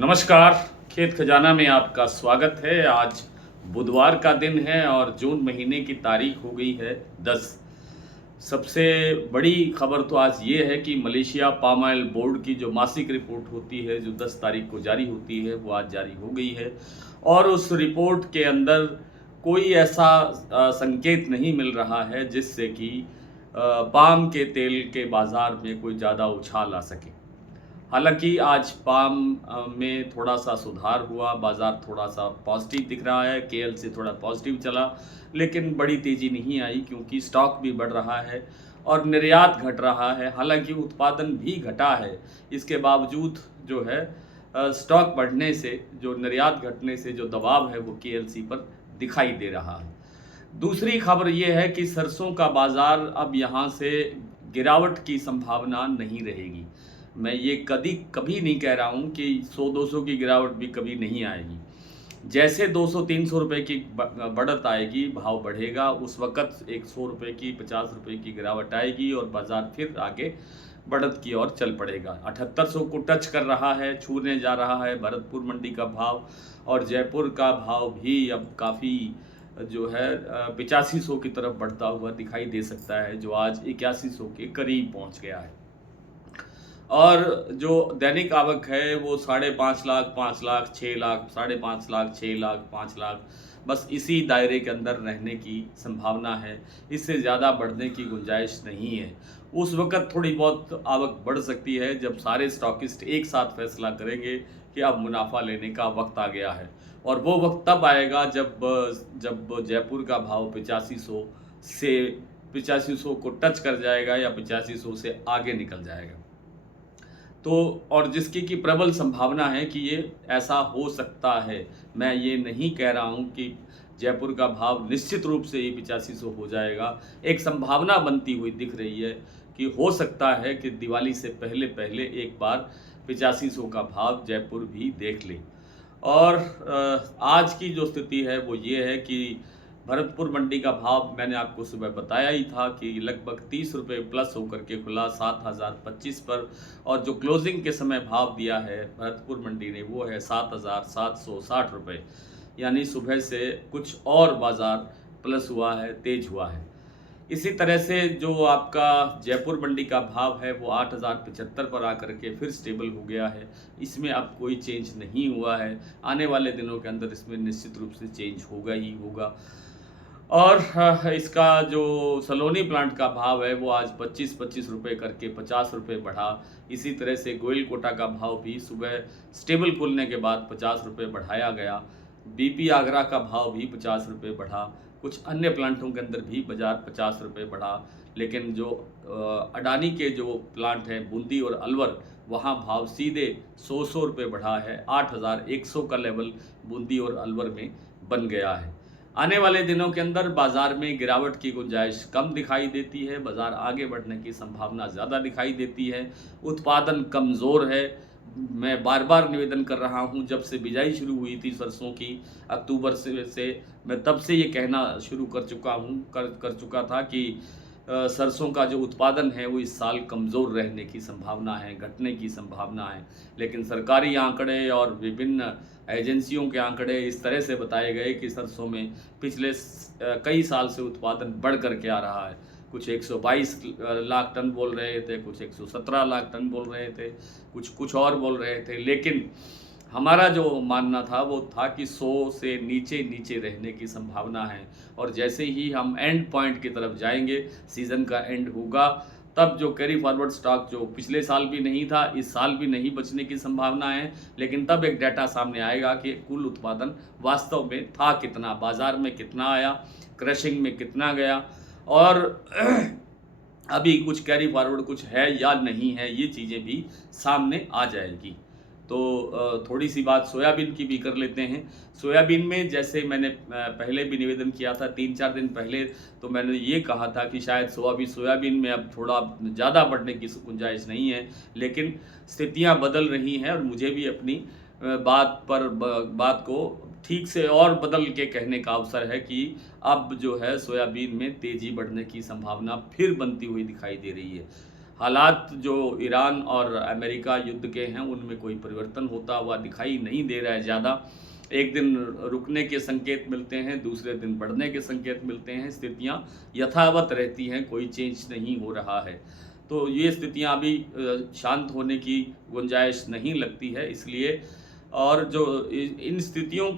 नमस्कार। खेत खजाना में आपका स्वागत है। आज बुधवार का दिन है और जून महीने की तारीख हो गई है 10। सबसे बड़ी खबर तो आज ये है कि मलेशिया पाम ऑयल बोर्ड की जो मासिक रिपोर्ट होती है, जो 10 तारीख को जारी होती है, वो आज जारी हो गई है। और उस रिपोर्ट के अंदर कोई ऐसा संकेत नहीं मिल रहा है जिससे कि पाम के तेल के बाज़ार में कोई ज़्यादा उछाल आ सके। हालाँकि आज पाम में थोड़ा-सा सुधार हुआ, बाज़ार थोड़ा-सा पॉज़िटिव दिख रहा है, केएलसी थोड़ा पॉज़िटिव चला, लेकिन बड़ी तेज़ी नहीं आई क्योंकि स्टॉक भी बढ़ रहा है और निर्यात घट रहा है। हालाँकि उत्पादन भी घटा है, इसके बावजूद जो है स्टॉक बढ़ने से, जो निर्यात घटने से जो दबाव है वो केएलसी पर दिखाई दे रहा है। दूसरी खबर ये है कि सरसों का बाज़ार अब यहाँ से गिरावट की संभावना नहीं रहेगी। मैं ये कभी नहीं कह रहा हूँ कि 100-200 की गिरावट भी कभी नहीं आएगी। जैसे 200-300 रुपए की बढ़त आएगी, भाव बढ़ेगा, उस वक़्त एक 100 रुपए की, 50 रुपए की गिरावट आएगी और बाज़ार फिर आगे बढ़त की ओर चल पड़ेगा। 7800 को टच कर रहा है, छूने जा रहा है भरतपुर मंडी का भाव और जयपुर का भाव भी अब काफ़ी जो है 8500 की तरफ बढ़ता हुआ दिखाई दे सकता है, जो आज 8100 के करीब पहुँच गया है। और जो दैनिक आवक है वो 5.5 लाख, 5 लाख, 6 लाख, 5.5 लाख, 6 लाख, 5 लाख, बस इसी दायरे के अंदर रहने की संभावना है। इससे ज़्यादा बढ़ने की गुंजाइश नहीं है। उस वक़्त थोड़ी बहुत आवक बढ़ सकती है जब सारे स्टॉकिस्ट एक साथ फैसला करेंगे कि अब मुनाफ़ा लेने का वक़्त आ गया है। और वो वक़्त तब आएगा जब जयपुर का भाव 8500 से 8500 को टच कर जाएगा या 8500 से आगे निकल जाएगा। तो और जिसकी कि प्रबल संभावना है कि ये ऐसा हो सकता है। मैं ये नहीं कह रहा हूँ कि जयपुर का भाव निश्चित रूप से ही 8500 हो जाएगा। एक संभावना बनती हुई दिख रही है कि हो सकता है कि दिवाली से पहले एक बार 8500 का भाव जयपुर भी देख ले। और आज की जो स्थिति है वो ये है कि भरतपुर मंडी का भाव मैंने आपको सुबह बताया ही था कि लगभग 30 रुपये प्लस होकर के खुला 7025 पर, और जो क्लोजिंग के समय भाव दिया है भरतपुर मंडी ने वो है 7760 रुपये। यानी सुबह से कुछ और बाज़ार प्लस हुआ है, तेज हुआ है। इसी तरह से जो आपका जयपुर मंडी का भाव है वो 8075 पर आकर के फिर स्टेबल हो गया है। इसमें अब कोई चेंज नहीं हुआ है। आने वाले दिनों के अंदर इसमें निश्चित रूप से चेंज होगा ही होगा। और इसका जो सलोनी प्लांट का भाव है वो आज 25-25 रुपये करके 50 रुपये बढ़ा। इसी तरह से गोयल कोटा का भाव भी सुबह स्टेबल खुलने के बाद 50 रुपये बढ़ाया गया। बीपी आगरा का भाव भी 50 रुपये बढ़ा। कुछ अन्य प्लांटों के अंदर भी बाजार 50 रुपये बढ़ा। लेकिन जो अडानी के जो प्लांट हैं बूंदी और अलवर, वहाँ भाव सीधे 100 रुपये बढ़ा है। 8100 का लेवल बूंदी और अलवर में बन गया है। आने वाले दिनों के अंदर बाज़ार में गिरावट की गुंजाइश कम दिखाई देती है, बाज़ार आगे बढ़ने की संभावना ज़्यादा दिखाई देती है। उत्पादन कमज़ोर है। मैं बार-बार निवेदन कर रहा हूँ, जब से बिजाई शुरू हुई थी सरसों की अक्टूबर से मैं तब से ये कहना शुरू कर चुका था कि सरसों का जो उत्पादन है वो इस साल कमज़ोर रहने की संभावना है, घटने की संभावना है। लेकिन सरकारी आंकड़े और विभिन्न एजेंसियों के आंकड़े इस तरह से बताए गए कि सरसों में पिछले कई साल से उत्पादन बढ़ कर के आ रहा है। कुछ 122 लाख टन बोल रहे थे, कुछ 117 लाख टन बोल रहे थे, कुछ और बोल रहे थे। लेकिन हमारा जो मानना था वो था कि 100 से नीचे रहने की संभावना है। और जैसे ही हम एंड पॉइंट की तरफ जाएंगे, सीज़न का एंड होगा, तब जो कैरी फॉरवर्ड स्टॉक जो पिछले साल भी नहीं था, इस साल भी नहीं बचने की संभावना है। लेकिन तब एक डाटा सामने आएगा कि कुल उत्पादन वास्तव में था कितना, बाज़ार में कितना आया, क्रशिंग में कितना गया, और अभी कुछ कैरी फॉरवर्ड कुछ है या नहीं है, ये चीज़ें भी सामने आ जाएगी। तो थोड़ी सी बात सोयाबीन की भी कर लेते हैं। सोयाबीन में जैसे मैंने पहले भी निवेदन किया था 3-4 दिन पहले, तो मैंने ये कहा था कि शायद सोयाबीन में अब थोड़ा ज़्यादा बढ़ने की गुंजाइश नहीं है। लेकिन स्थितियां बदल रही हैं और मुझे भी अपनी बात को ठीक से और बदल के कहने का अवसर है कि अब जो है सोयाबीन में तेज़ी बढ़ने की संभावना फिर बनती हुई दिखाई दे रही है। हालात जो ईरान और अमेरिका युद्ध के हैं उनमें कोई परिवर्तन होता हुआ दिखाई नहीं दे रहा है ज़्यादा। एक दिन रुकने के संकेत मिलते हैं, दूसरे दिन बढ़ने के संकेत मिलते हैं, स्थितियाँ यथावत रहती हैं, कोई चेंज नहीं हो रहा है। तो ये स्थितियाँ अभी शांत होने की गुंजाइश नहीं लगती है, इसलिए और जो इन स्थितियों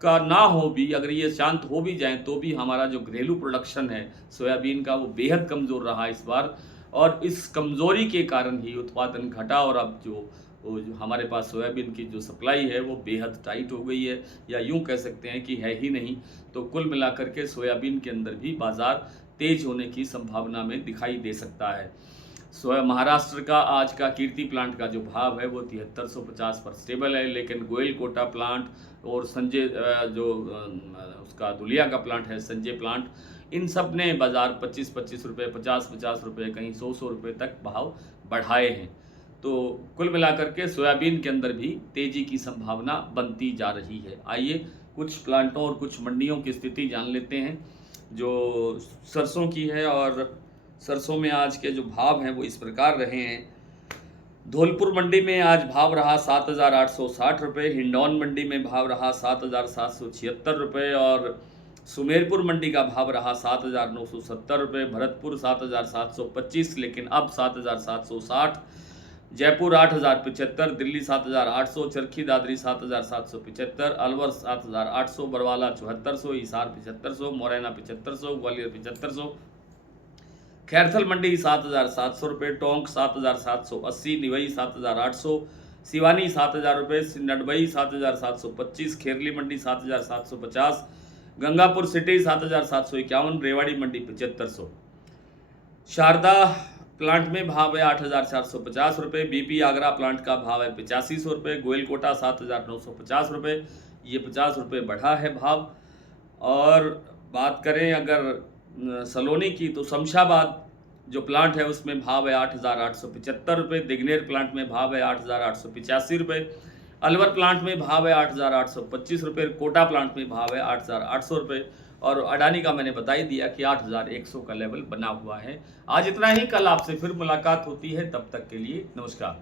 का ना हो भी, अगर ये शांत हो भी जाएँ तो भी हमारा जो घरेलू प्रोडक्शन है सोयाबीन का वो बेहद कमज़ोर रहा इस बार, और इस कमज़ोरी के कारण ही उत्पादन घटा और अब जो हमारे पास सोयाबीन की जो सप्लाई है वो बेहद टाइट हो गई है, या यूँ कह सकते हैं कि है ही नहीं। तो कुल मिलाकर के सोयाबीन के अंदर भी बाज़ार तेज़ होने की संभावना में दिखाई दे सकता है। महाराष्ट्र का आज का कीर्ति प्लांट का जो भाव है वो 7350 पर स्टेबल है, लेकिन गोयल कोटा प्लांट और संजय उसका धुलिया का प्लांट है संजय प्लांट, इन सब ने बाज़ार 25-25 रुपये, 50-50 रुपये, कहीं 100-100 रुपये तक भाव बढ़ाए हैं। तो कुल मिलाकर के सोयाबीन के अंदर भी तेज़ी की संभावना बनती जा रही है। आइए कुछ प्लांटों और कुछ मंडियों की स्थिति जान लेते हैं जो सरसों की है। और सरसों में आज के जो भाव हैं वो इस प्रकार रहे हैं। धौलपुर मंडी में आज भाव रहा 7,860 रुपये, हिंडौन मंडी में भाव रहा 7,776 रुपये, और सुमेरपुर मंडी का भाव रहा 7,970 रुपये, भरतपुर 7,725, लेकिन अब 7,760, जयपुर 8,075, दिल्ली 7,800, चरखी दादरी 7,775, अलवर 7,800, बरवाला 7400, हिसार 7500, मुरैना 7500, ग्वालियर 7500, खैरथल मंडी 7,700 रुपये, टोंक 7,780, निवई 7,800, सिवानी 7,000 रुपये, नडबई 7,725, खेरली मंडी 7,750, गंगापुर सिटी 7,751, रेवाड़ी मंडी 7500। शारदा प्लांट में भाव है 8,450 रुपये, बीपी आगरा प्लांट का भाव है 8500 रुपये, गोयल कोटा 7,950 रुपये, ये 50 रुपये बढ़ा है भाव। और बात करें अगर सलोनी की, तो शमशाबाद जो प्लांट है उसमें भाव है 8,875 रुपये, दिग्नेर प्लांट में भाव है 8,885 रुपये, अलवर प्लांट में भाव है 8,825 रुपये, कोटा प्लांट में भाव है 8,800 रुपये, और अडानी का मैंने बता ही दिया कि 8,100 का लेवल बना हुआ है। आज इतना ही, कल आपसे फिर मुलाकात होती है, तब तक के लिए नमस्कार।